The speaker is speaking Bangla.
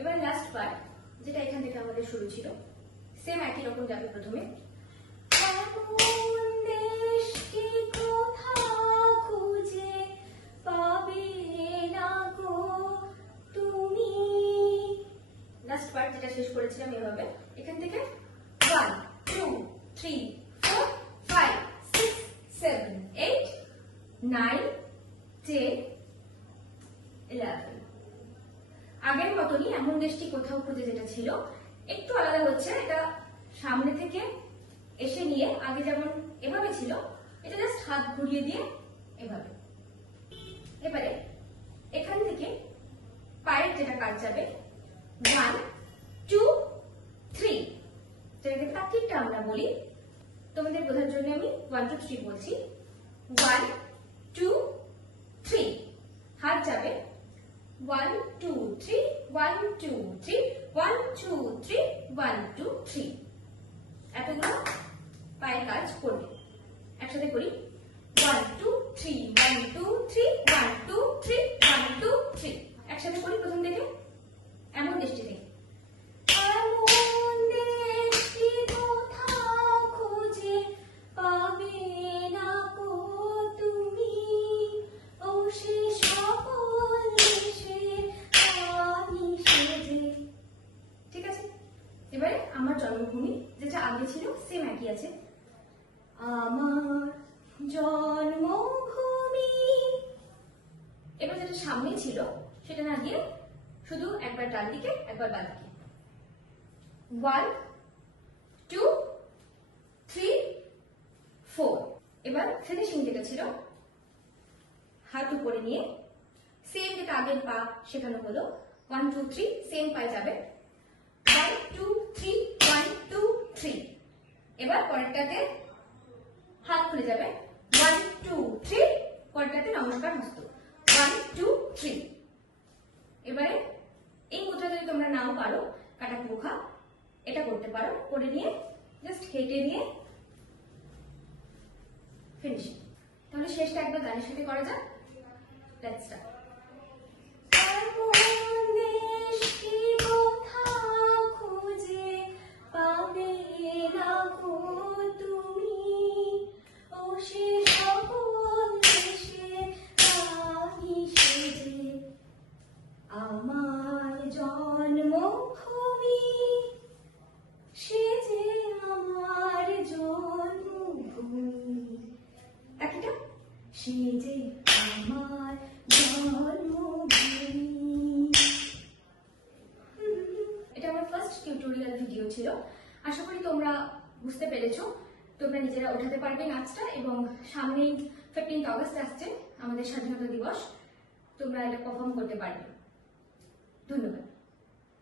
এবার লাস্ট পার্ট, যেটা এখান থেকে আমাদের শুরু ছিল, সেম একই রকম যাবে। প্রথমে লাস্ট পার্ট যেটা শেষ করেছিলাম এভাবে, এখান থেকে 1 2 3 4 5 6 7 8 9 10 11। আগের মতনই এমন দেশটি কোথাও খুঁজে যেটা ছিল, একটু আলাদা হচ্ছে। এটা সামনে থেকে এসে নিয়ে আগে যেমন এভাবে ছিল, এটা জাস্ট হাত ঘুরিয়ে দিয়ে এভাবে। এবারে এখান থেকে পায়ের যেটা কাজ যাবে 1 2 3, যেটাকে তাকিরটা আমরা বলি। তোমাদের বোঝার জন্য আমি 1 2 3 বলছি। 1 2 3, হাত যাবে 1 2 3 1 2 3 1 2 3 1 2 3। এতগুলো পায়ের কাজ করবে। একসাথে করি 1 2 3 1 2 3 1 2 3 1 2 3। একসাথে করি প্রথম থেকে এমন দেশটি থেকে। এবারে আমার জন্মভূমি, যেটা আগে ছিল সেম একই আছে। আমার জন্মভূমি। এবার যেটা সামনে ছিল সেটা না দিয়ে শুধু একবার ডান দিকে একবার বাম দিকে। 1 2 3 4। এবার ফিনিশিং যেটা ছিল, হাত উপরে নিয়ে সেম যেটা আগের পা শেখানো হলো, 1 2 3 সেম পায়ে যাবে 1 2 3 1 2 3। এবার পরেরটাতে হাত খুলে যাবে 1 2 3, পরেরটাতে নমস্কার হস্ত 1 2 3। এবারে এই মুদ্রা যদি তোমরা নাও পারো, কাটা পোখা, এটা করতে পারো। করে নিয়ে জাস্ট হেঁটে নিয়ে ফিনিশিং। তাহলে শেষটা একবার গানের সাথে করা যাক। Let's start. আমার জন্মভূমি, সে যে আমার জন্মভূমি। তাকিটা, সে যে আমার জন্মভূমি। এটা আমার ফার্স্ট টিউটোরিয়াল ভিডিও ছিল। আশা করি তোমরা বুঝতে পেরেছো। তোমরা নিজেরা ওঠাতে পারবে নাচটা, এবং সামনেই 15 অগস্ট আসছে, আমাদের স্বাধীনতা দিবস। তোমরা এটা পারফর্ম করতে পারবে। ধন্যবাদ।